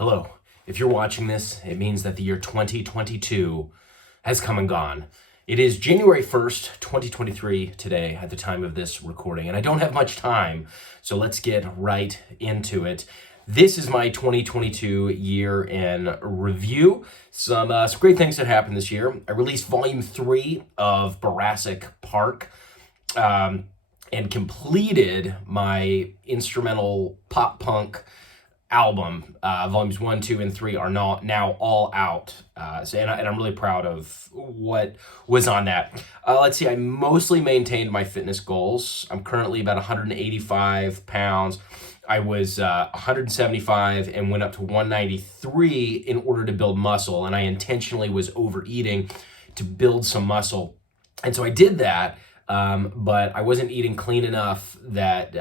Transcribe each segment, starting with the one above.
Hello. If you're watching this, it means that the year 2022 has come and gone. It is January 1st, 2023 today at the time of this recording, and I don't have much time, so let's get right into it. This is my 2022 year in review. Some great things that happened this year. I released volume 3 of Jurassic Park. And completed my instrumental pop punk album. Volumes 1, 2, and 3 are now all out. And I'm really proud of what was on that. Let's see, I mostly maintained my fitness goals. I'm currently about 185 pounds. I was 175 and went up to 193 in order to build muscle. And I intentionally was overeating to build some muscle. And so I did that. But I wasn't eating clean enough that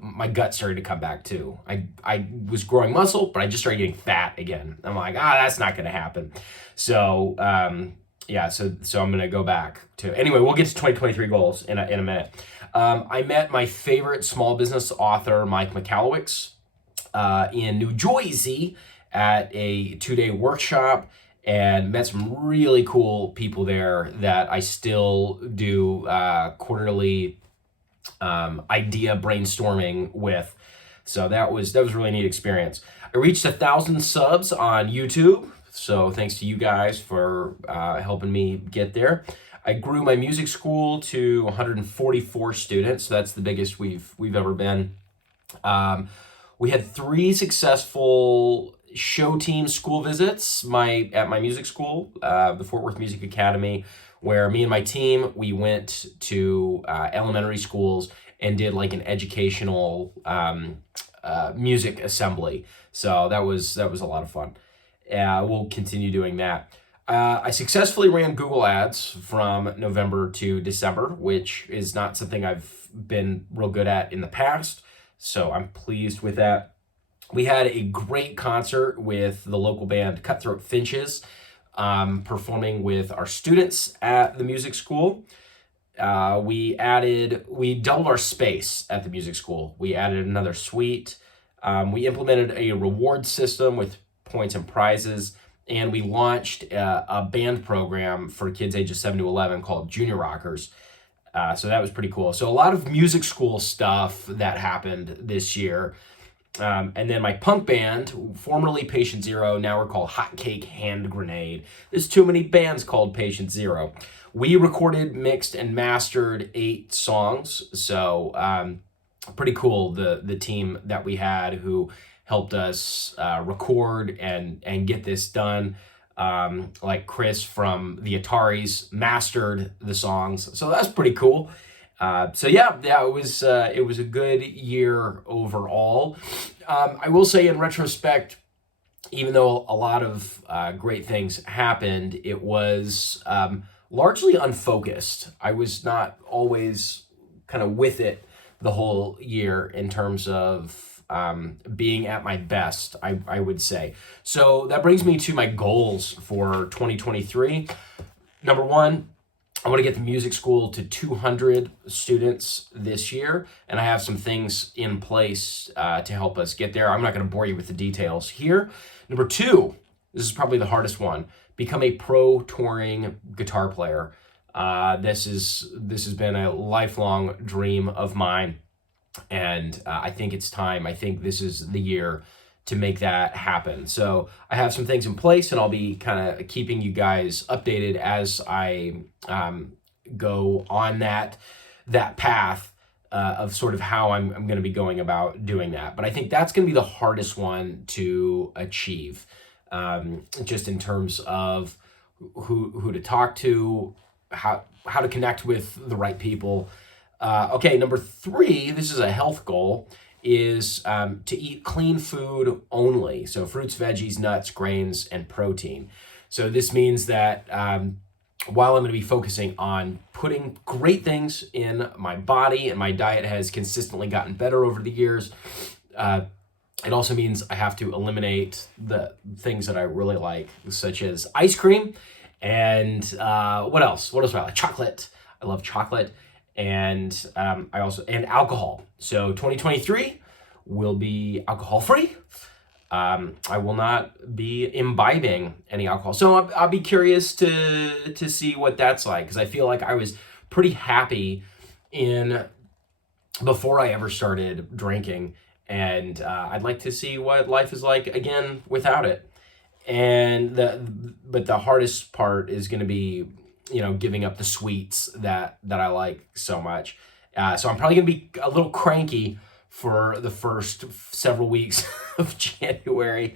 my gut started to come back too. I was growing muscle, but I just started getting fat again. I'm like, that's not going to happen. So so I'm going to go back to, anyway, we'll get to 2023 goals in a minute. I met my favorite small business author, Mike Michalowicz, in New Jersey at a 2-day workshop, and met some really cool people there that I still do quarterly idea brainstorming with. So that was a really neat experience. I reached 1,000 subs on YouTube, so thanks to you guys for helping me get there. I grew my music school to 144 students, so that's the biggest we've ever been. We had 3 successful show team school visits at my music school, the Fort Worth Music Academy, where me and my team, we went to elementary schools and did like an educational music assembly. So that was a lot of fun. We'll continue doing that. I successfully ran Google Ads from November to December, which is not something I've been real good at in the past. So I'm pleased with that. We had a great concert with the local band Cutthroat Finches, performing with our students at the music school. We doubled our space at the music school. We added another suite. We implemented a reward system with points and prizes, and we launched a band program for kids ages 7 to 11 called Junior Rockers. So that was pretty cool. So a lot of music school stuff that happened this year. And then my punk band, formerly Patient Zero, now we're called Hot Cake Hand Grenade. There's too many bands called Patient Zero. We recorded, mixed, and mastered 8 songs. So pretty cool, the team that we had who helped us record and get this done. Like Chris from the Ataris mastered the songs. So that's pretty cool. It was a good year overall. I will say in retrospect, even though a lot of great things happened, it was largely unfocused. I was not always kind of with it the whole year in terms of being at my best, I would say. So that brings me to my goals for 2023. Number 1, I want to get the music school to 200 students this year, and I have some things in place to help us get there. I'm not going to bore you with the details here. Number 2, this is probably the hardest one, become a pro touring guitar player. This has been a lifelong dream of mine, and I think it's time. I think this is the year to make that happen. So I have some things in place, and I'll be kind of keeping you guys updated as I go on that path of sort of how I'm going to be going about doing that. But I think that's going to be the hardest one to achieve, just in terms of who to talk to, how to connect with the right people. Okay, number 3, this is a health goal, is to eat clean food only. So fruits, veggies, nuts, grains, and protein. So this means that while I'm going to be focusing on putting great things in my body, and my diet has consistently gotten better over the years, it also means I have to eliminate the things that I really like, such as ice cream and what else? What else do I like? Chocolate. I love chocolate. And alcohol. So 2023 will be alcohol free. I will not be imbibing any alcohol. So I'll be curious to see what that's like, because I feel like I was pretty happy in before I ever started drinking, and I'd like to see what life is like again without it. And but the hardest part is going to be, giving up the sweets that I like so much. So I'm probably going to be a little cranky for the first several weeks of January.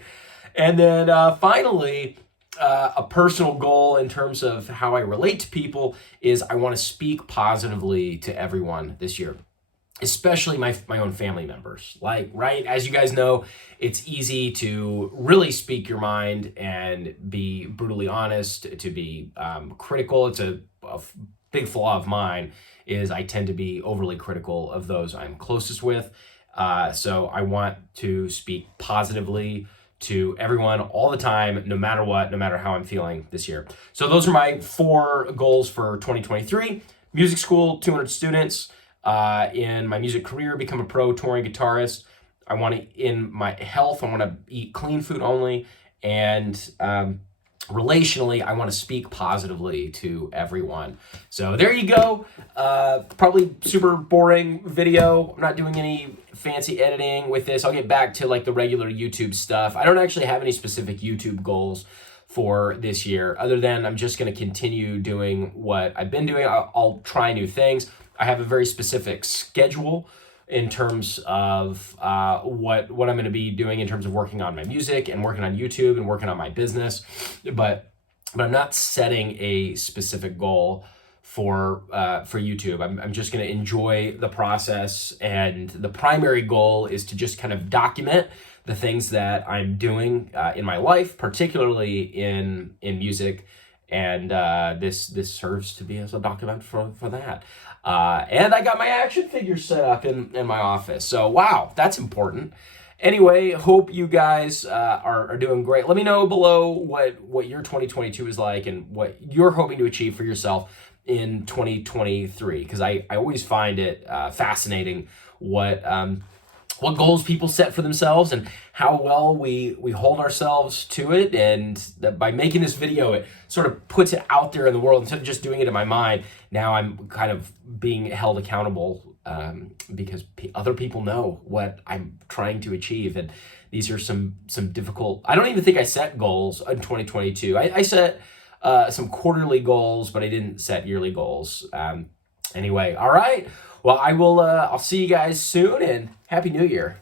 And then finally, a personal goal in terms of how I relate to people is I want to speak positively to everyone this year, especially my own family members. Like, right, as you guys know, it's easy to really speak your mind and be brutally honest, to be critical. It's a big flaw of mine is I tend to be overly critical of those I'm closest with. So I want to speak positively to everyone all the time, no matter what, no matter how I'm feeling this year. So those are my 4 goals for 2023. Music school, 200 students. In my music career, become a pro touring guitarist. I want to, in my health, I want to eat clean food only. And relationally, I want to speak positively to everyone. So there you go. Probably super boring video. I'm not doing any fancy editing with this. I'll get back to like the regular YouTube stuff. I don't actually have any specific YouTube goals for this year, other than I'm just going to continue doing what I've been doing. I'll try new things. I have a very specific schedule in terms of what I'm going to be doing in terms of working on my music and working on YouTube and working on my business, but I'm not setting a specific goal for YouTube. I'm just going to enjoy the process, and the primary goal is to just kind of document the things that I'm doing in my life, particularly in music. And this serves to be as a document for that. And I got my action figures set up in my office. So wow, that's important. Anyway, hope you guys are doing great. Let me know below what your 2022 is like and what you're hoping to achieve for yourself in 2023, because I always find it fascinating what goals people set for themselves and how well we hold ourselves to it. And that by making this video, it sort of puts it out there in the world instead of just doing it in my mind. Now I'm kind of being held accountable because other people know what I'm trying to achieve. And these are some difficult, I don't even think I set goals in 2022. I set some quarterly goals, but I didn't set yearly goals. Anyway, all right. Well, I'll see you guys soon, and Happy New Year.